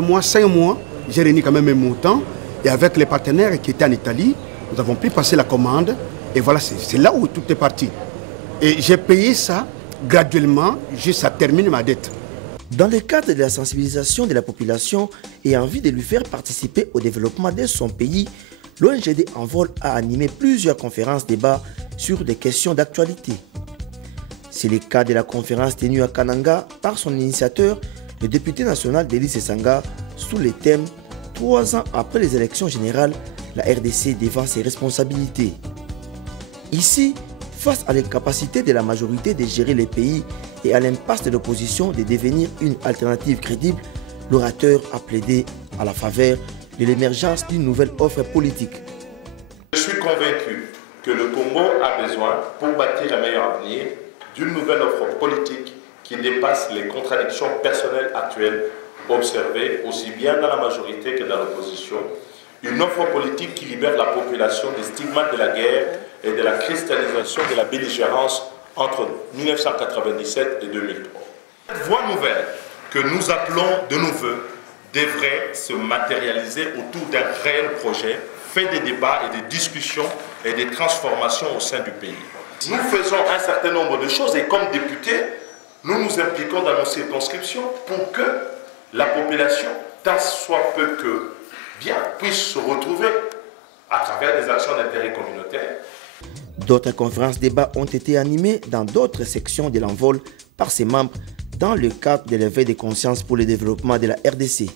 4 mois, 5 mois, j'ai réuni quand même un montant. Et avec les partenaires qui étaient en Italie, nous avons pu passer la commande. Et voilà, c'est là où tout est parti. Et j'ai payé ça graduellement, jusqu'à terminer ma dette. Dans le cadre de la sensibilisation de la population et envie de lui faire participer au développement de son pays, l'ONGD Envol a animé plusieurs conférences débats sur des questions d'actualité. C'est le cas de la conférence tenue à Kananga par son initiateur, le député national Delis Esanga, sous le thème « 3 ans après les élections générales, la RDC défend ses responsabilités ». Ici, face à l'incapacité de la majorité de gérer le pays et à l'impasse de l'opposition de devenir une alternative crédible, l'orateur a plaidé à la faveur de l'émergence d'une nouvelle offre politique. Je suis convaincu que le Congo a besoin, pour bâtir un meilleur avenir, d'une nouvelle offre politique qui dépasse les contradictions personnelles actuelles observées aussi bien dans la majorité que dans l'opposition. Une offre politique qui libère la population des stigmates de la guerre et de la cristallisation de la belligérance entre 1997 et 2003. Cette voie nouvelle que nous appelons de nos voeux devrait se matérialiser autour d'un réel projet fait des débats et des discussions et des transformations au sein du pays. Nous faisons un certain nombre de choses et comme députés, nous nous impliquons dans nos circonscriptions pour que la population, tant soit peu que bien, puisse se retrouver à travers des actions d'intérêt communautaire. D'autres conférences débats ont été animées dans d'autres sections de l'Envol par ses membres dans le cadre de l'éveil de conscience pour le développement de la RDC.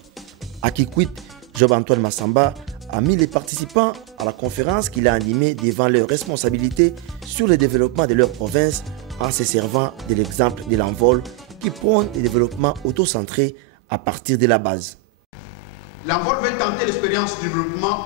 À Kikwit, Job-Antoine Massamba a mis les participants à la conférence qu'il a animée devant leurs responsabilités sur le développement de leur province en se servant de l'exemple de l'Envol qui prône le développement autocentré à partir de la base. L'Envol veut tenter l'expérience du développement